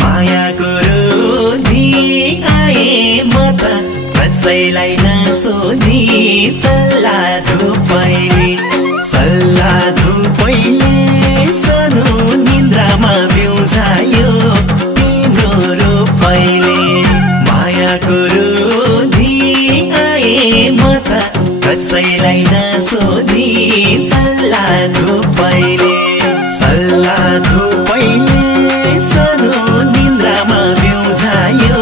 मायाको रोधी आए म त कसैलाई नसोधी सल्लाह धुपैले सानो निन्द्रामा बिउझायो तिम्रो रूपैले मायाको रोधी आए म त कसैलाई नसोधी सल्लाह धुपैले सानो निन्द्रामा बिउझायो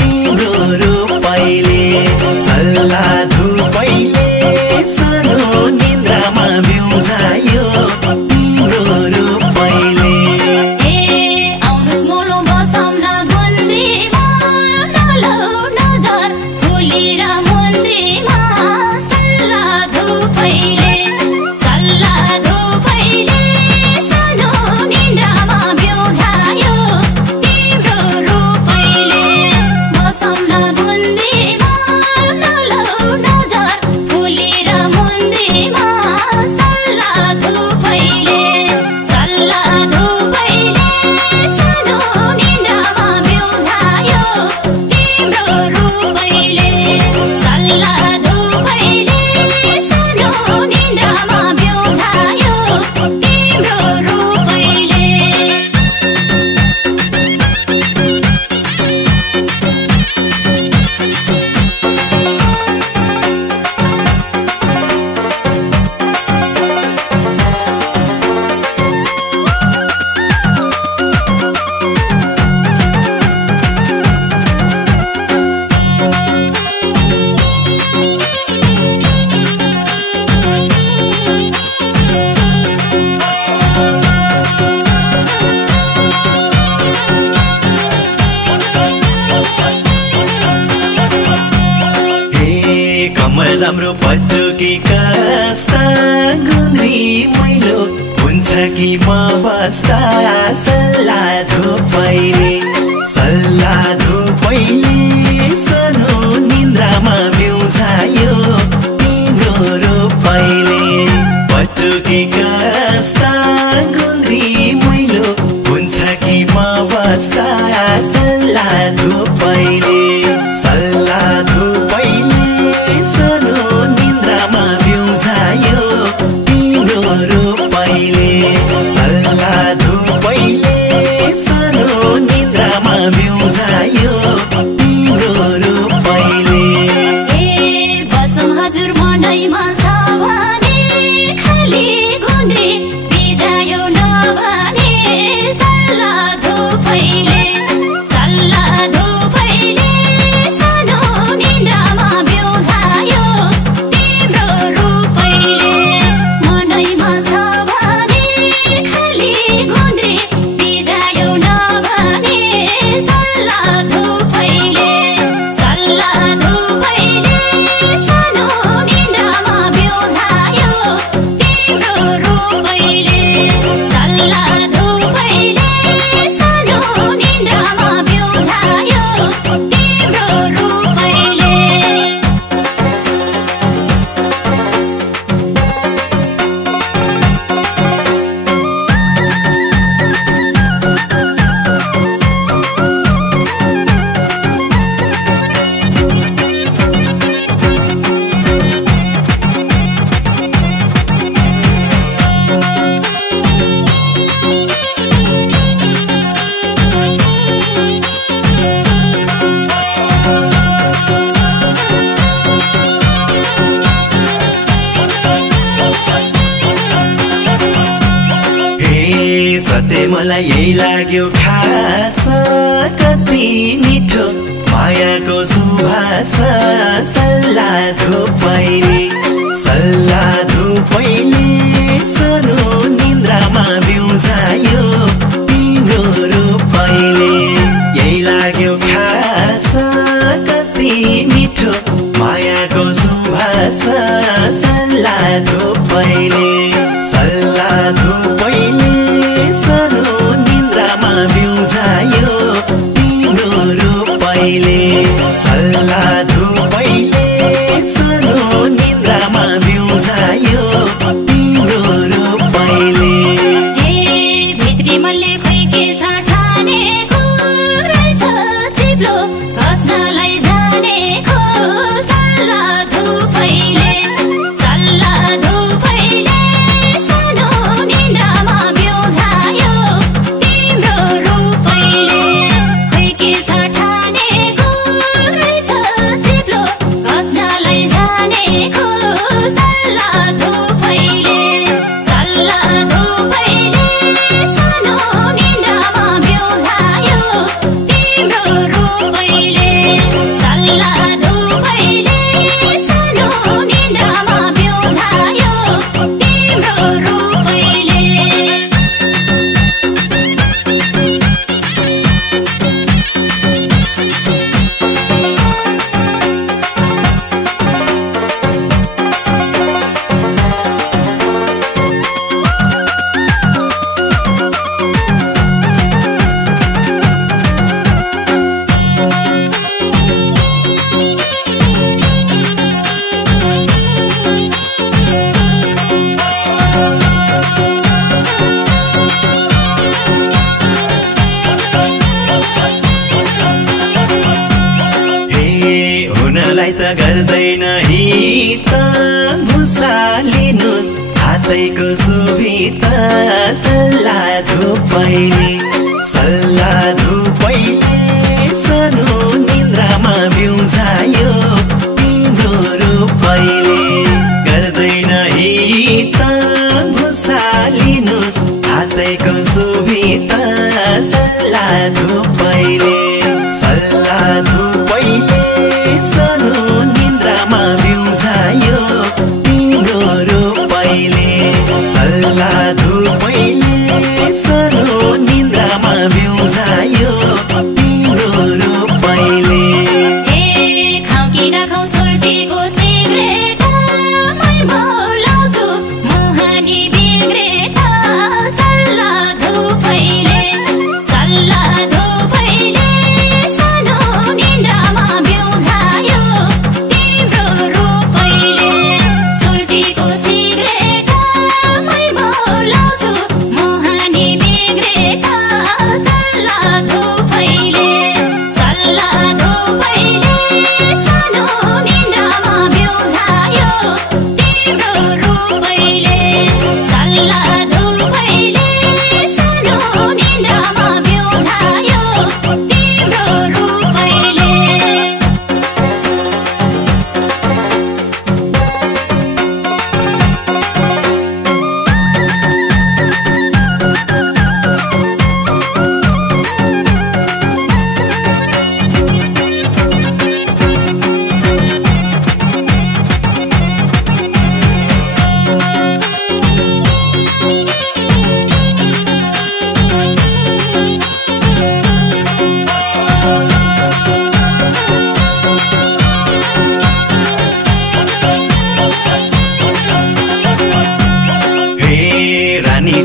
तिम्रो रूपैले सल्लाह धुपैले सानो निन्द्रामा बिउझायो तिम्रो रूपैले आउनुस् मोलो बसौँ न गुन्द्रीमा नलौ नजर फुलेर मुन्द्रीमा सल्लाह धुपैले सानो निन्द्रामा बिउझायो तिम्रो रूपैले बसौँ न गुन्द्रीमा नलौ नजर फुलेर मुन्द्रीमा सल्लाह धुपैले सानो निन्द्रामा बिउझायो तिम्रो रूपैले सल्लाह धुपैले सानो निन्द्रामा बिउझायो तिम्रो रूपैले कमल राम्रो पटुकी कस्ता गुन्द्री मैलो हुन्छ कि म बस्दा सल्लाह धुपैले सानो निन्द्रामा बिउझायो तिम्रो रूपैले पटुकी कस्ता गुन्द्री मैलो हुन्छ कि म बस्दा सल्लाह धुपैले सानो निन्द्रामा बिउझायो तिम्रो रूपैले सल्लाह धुपैले सानो निन्द्रामा बिउझायो तिम्रो रूपैले बसौँ हजुर मनैमा छ भने खाली गुन्द्री बिजायो नभने सल्लाह धुपैले सानो निन्द्रामा बिउझायो तिम्रो रूपैले मनैमा छ भने खाली गुन्द्री बिजायो नभने सल्लाह धुपैले सानो निन्द्रामा बिउझायो तिम्रो रूपैले सल्लाह धुपैले सानो निन्द्रामा बिउझायो तिम्रो रूपैले सधैँ मलाई यही लाग्यो खास कति मिठो मायाको सुभाष सल्लाह धुपैले सानो निन्द्रामा बिउझायो तिम्रो रूपैले यही लाग्यो खास कति मिठो मायाको सुभाष सल्लाह धुपैले सानो निन्द्रामा बिउझायो तिम्रो रूपैले सल्लाह धुपैले सानो निन्द्रामा मलाई त गर्दैन हित भुसा लिनुस् हातैको सुविधा सल्लाह धुपैले सानो निन्द्रामा बिउझायो तिम्रो रूपैले गर्दैन हित भुसा लिनुस् हातैको सुविधा सल्लाह धुपैले सानो निन्द्रामा बिउझायो तिम्रो रूपैले सल्लाह धुपैले सानो निन्द्रामा बिउझायो तिम्रो रूपैले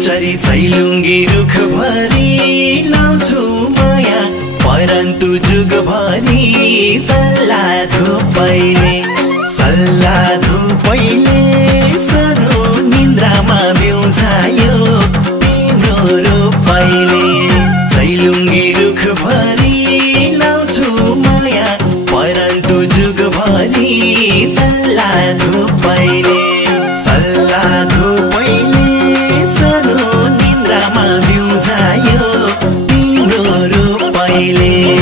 चरी सैलुङ्गी रुखभरि लाउँछु माया परन्तु जुगभरि सल्लाह धुपैले सानो निन्द्रामा बिउझायो तिम्रो रूपैले सैलुङ्गी रुखभरि लाउँछु माया परन्तु जुगभरि सल्लाह धुपैले सानो निन्द्रामा बिउझायो तिम्रो रूपैले